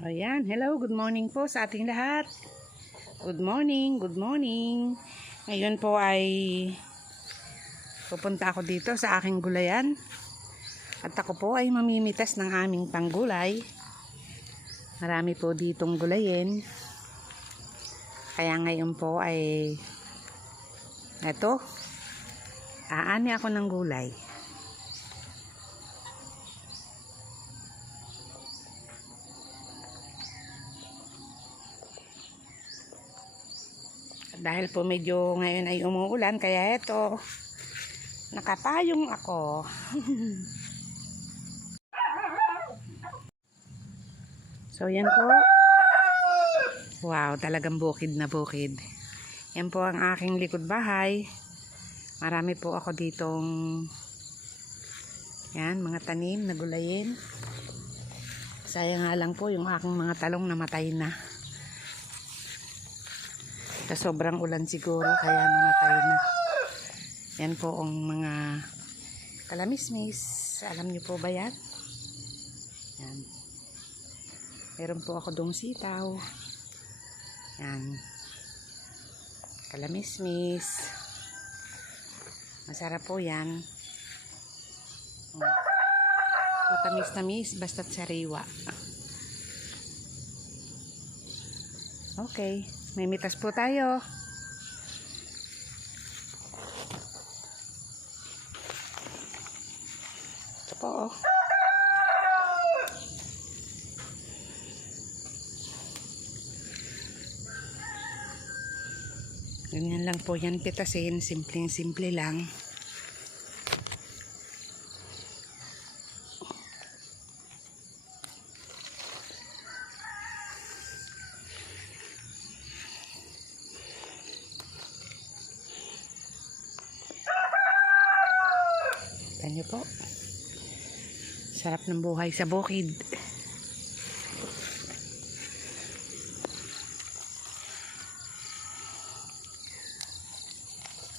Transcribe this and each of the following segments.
Ayan, hello, good morning po sa ating lahat. Good morning, good morning. Ngayon po ay pupunta ako dito sa aking gulayan. At ako po ay mamimitas ng aming panggulay. Marami po ditong gulayin. Kaya ngayon po ay eto, aani ako ng gulay. Dahil po medyo ngayon ay umuulan, kaya eto, nakapayong ako. So yan po. Wow, talagang bukid na bukid. Yan po ang aking likod bahay. Marami po ako ditong yan, mga tanim na gulayin. Sayang nga lang po yung aking mga talong namatay na. Sa sobrang ulan siguro kaya namatay na. Yan po ang mga kalamismis. Alam niyo po ba yan? Yan. Meron po ako dong sitaw. Yan. Kalamismis. Masarap po yan. Matamis-tamis basta't sariwa. Okay. May mitas po tayo. Ito po. Ganyan lang po yan pitasin. Simpleng-simple lang. Tignan nyo po. Sarap ng buhay sa bukid.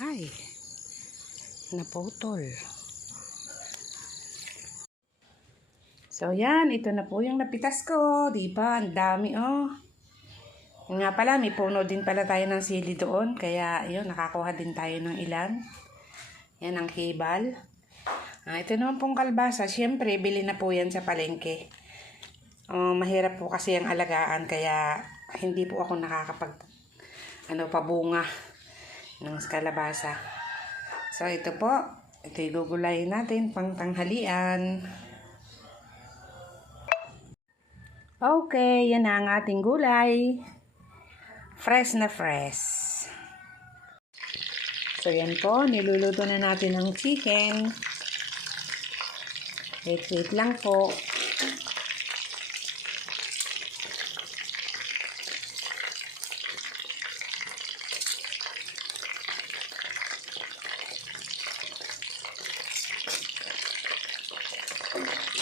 Ay, naputol. So yan, ito na po yung napitas ko. Diba? Ang dami oh. Nga pala, may puno din pala tayo ng sili doon. Kaya yun, nakakuha din tayo ng ilan. Yan ang hibal. Ito naman pong kalbasa. Siyempre, bili na po yan sa palengke. Mahirap po kasi ang alagaan. Kaya hindi po ako pabunga ng kalabasa. So ito po. Ito igugulayin natin pang tanghalian. Okay, yan na ang ating gulay. Fresh na fresh. So yan po, niluluto na natin ang chicken. Wait lang po.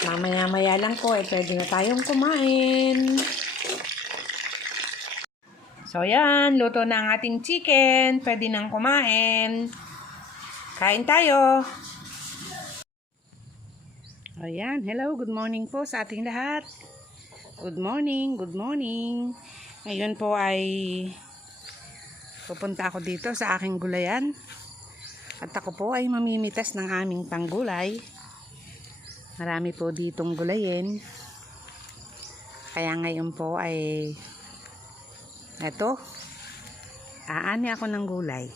Mamaya-maya lang po, pwede na tayong kumain. So yan, luto na ang ating chicken. Pwede nang kumain. Kain tayo. Ayan, hello, good morning po sa ating lahat. Good morning, good morning. Ngayon po ay pupunta ako dito sa aking gulayan. At ako po ay mamimitas ng aming panggulay. Marami po ditong gulayin. Kaya ngayon po ay eto, aani ako ng gulay.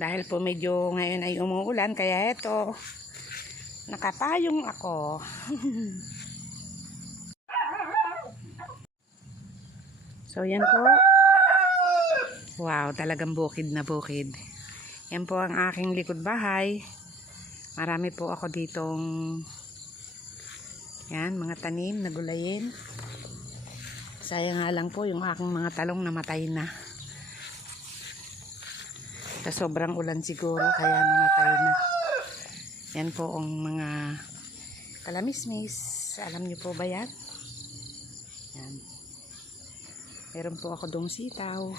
Dahil po medyo ngayon ay umuulan, kaya eto, nakapayong ako. So yan po. Wow, talagang bukid na bukid. Yan po ang aking likod bahay. Marami po ako ditong yan, mga tanim na gulayin. Sayang nga lang po yung aking mga talong namatay na. Sa sobrang ulan siguro kaya namatay na. Yan po ang mga kalamismis. Alam niyo po ba yan? Yan. Meron po ako dong sitaw.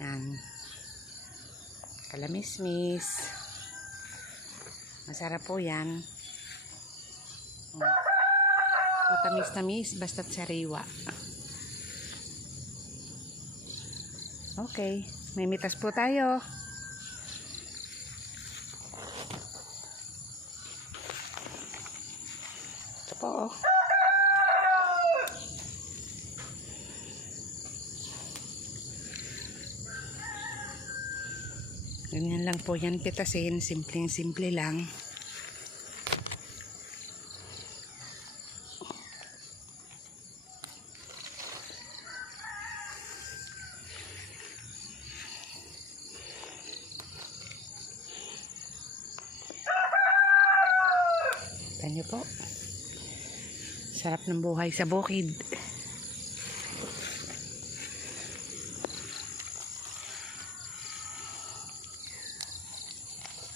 Yan. kalamismis. Masarap po yan. Matamis-tamis, basta't sariwa. Okay, may mitas po tayo. Ito po, oh. Ganyan lang po yan pitasin, simpleng-simple lang. Tignan niyo po. Sarap ng buhay sa bukid.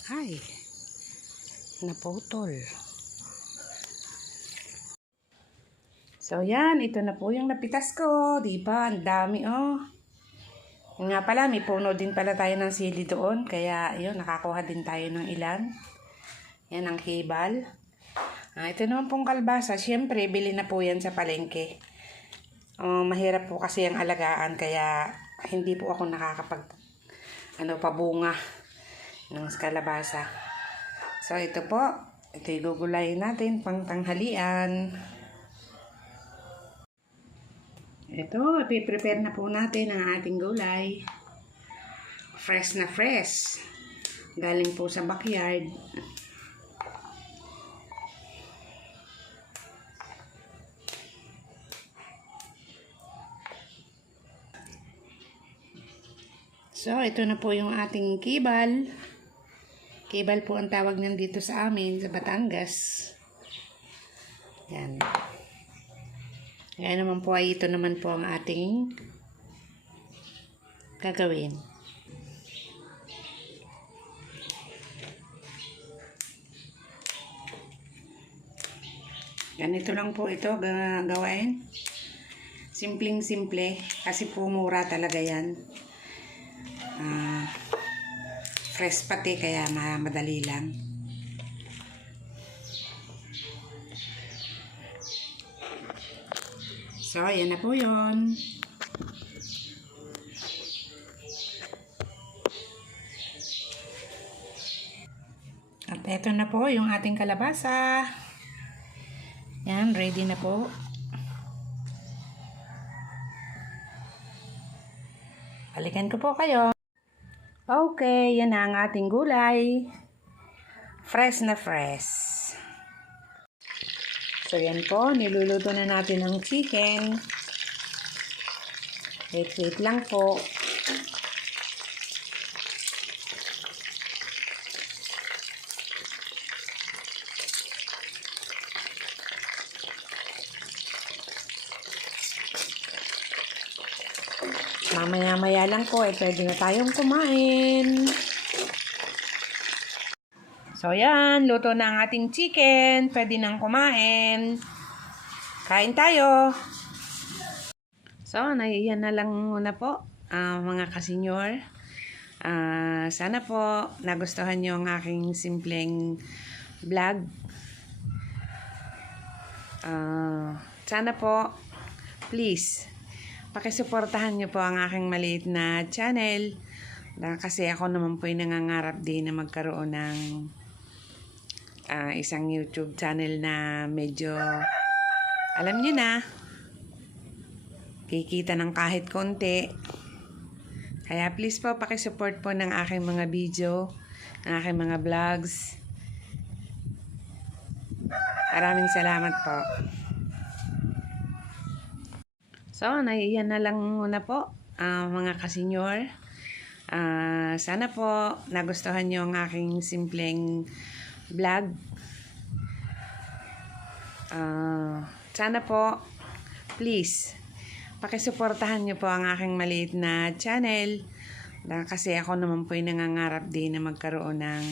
Ay, naputol. So yan, ito na po yung napitas ko. Diba? Ang dami, oh. Nga pala, may puno din pala tayo ng sili doon. Kaya, yun, nakakuha din tayo ng ilan. Yan ang hibal. Ito naman pong kalbasa. Siyempre, bili na po yan sa palengke. Mahirap po kasi ang alagaan. Kaya, hindi po ako nakakapag, pabunga ng kalabasa. So, ito po. Ito igugulayin natin pang tanghalian. Ito, ipiprepare na po natin ang ating gulay. Fresh na fresh. Galing po sa backyard. So, ito na po yung ating kibal. Kibal po ang tawag niyan dito sa amin, sa Batangas. Yan. Kaya naman po ay ito naman po ang ating gagawin. Ganito lang po ito gawin. Simpleng-simple kasi po mura talaga yan. Fresh pati kaya madali lang. So, ayan na po yun. At ito na po yung ating kalabasa. Yan, ready na po. Balikan ko po kayo. Okay, yan na ang ating gulay. Fresh na fresh. So, yan po. Niluluto na natin ang chicken. Wait lang po. Mamaya-maya lang po, pwede na tayong kumain. So, yan. Luto na ang ating chicken. Pwede nang kumain. Kain tayo. So, yan na lang muna po, mga kasenyor. Sana po nagustuhan nyo ang aking simpleng vlog. Sana po, please, pakisuportahan nyo po ang aking maliit na channel. Kasi ako naman po ay nangangarap din na magkaroon ng isang YouTube channel na medyo, alam nyo na, kikita ng kahit konti. Kaya please po, pakisupport po ng aking mga video, ng aking mga vlogs. Maraming salamat po. So, yan na lang muna po, mga kasenyor. Sana po nagustuhan nyo ang aking simpleng vlog. Sana po, please, pakisuportahan nyo po ang aking maliit na channel. Kasi ako naman po ay nangangarap din na magkaroon ng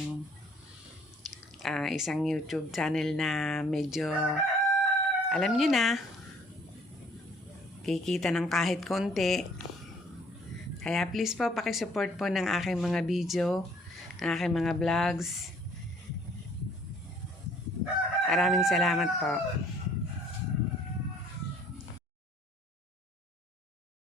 isang YouTube channel na medyo, alam nyo na, kikita ng kahit konti. Kaya please po, pakisupport po ng aking mga video, ang aking mga vlogs. Maraming salamat po.